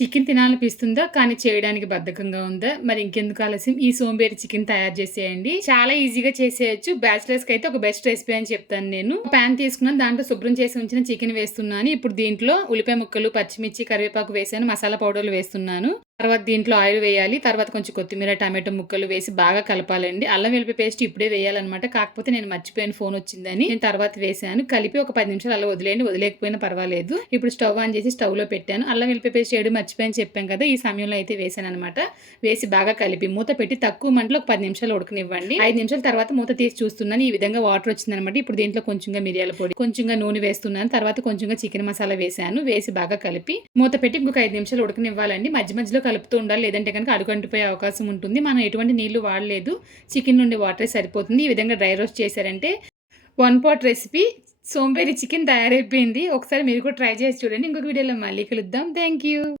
Chicken తినాలనిపిస్తుందా? కానీ చేయడానికి బద్ధకంగా ఉందా? మరి ఇంకెందుకు ఆలస్యం? ఈ సోంబేరి చికెన్ తయారు చేసేయండి. చాలా ఈజీగా చేసేయచ్చు. బ్యాచిలర్స్కి అయితే ఒక బెస్ట్ రెసిపీ అని చెప్తాను నేను. ప్యాన్ తీసుకున్నాను. దాంట్లో శుభ్రం చేసి ఉంచిన చికెన్ వేస్తున్నాను. ఇప్పుడు దీంట్లో ఉల్లిపాయ ముక్కలు పచ్చిమిర్చి కరివేపాకు వేసాను. మసాలా పౌడర్లు వేస్తున్నాను. తర్వాత దీంట్లో ఆయిల్ వేయాలి తర్వాత కొంచెం కొత్తిమీర టమాటో ముక్కలు వేసి బాగా కలపాలండి. అల్లం వెల్లిపాయ పేస్ట్ ఇప్పుడే వేయాలన్నమాట. కాకపోతే నేను మర్చిపోయిన ఫోన్ వచ్చిందని. నేను తర్వాత వేసాను. కలిపి ఒక పది నిమిషాలు అలా వదిలేయండి. వదిలేకపోయినా పర్వాలేదు. ఇప్పుడు స్టవ్ ఆన్ చేసి స్టవ్లో పెట్టాను. అల్లం వెల్లిపాయ పేస్ట్ ఏడు మర్చిపోయాను చెప్పాను కదా ఈ సమయంలో అయితే వేసాను అనమాట వేసి బాగా కలిపి మూత పెట్టి తక్కువ మంటలో ఒక పది నిమిషాలు ఉడకనివ్వండి. ఐదు నిమిషాల తర్వాత మూత తీసి చూస్తున్నాను. ఈ విధంగా వాటర్ వచ్చిందనమాట ఇప్పుడు దీంట్లో కొంచెంగా మిరియాల పొడి కొంచెంగా నూనె వేస్తున్నాను. తర్వాత కొంచెంగా చికెన్ మసాలా వేసాను. వేసి బాగా కలిపి మూత పెట్టి ఇంకొక ఐదు నిమిషాలు ఉడకనివ్వాలండి. మధ్య మధ్యలో కలుపుతూ ఉండాలి. లేదంటే కనుక అడుగంటిపోయే అవకాశం ఉంటుంది. మనం ఎటువంటి నీళ్ళు వాడలేదు. చికెన్ నుండి వాటరే సరిపోతుంది. ఈ విధంగా డ్రై రోస్ట్ చేశారంటే వన్ పాట్ రెసిపీ సోంబేరి చికెన్ తయారైపోయింది. ఒకసారి మీరు కూడా ట్రై చేసి చూడండి. ఇంకొక వీడియోలో మళ్ళీ కలుద్దాం. Thank you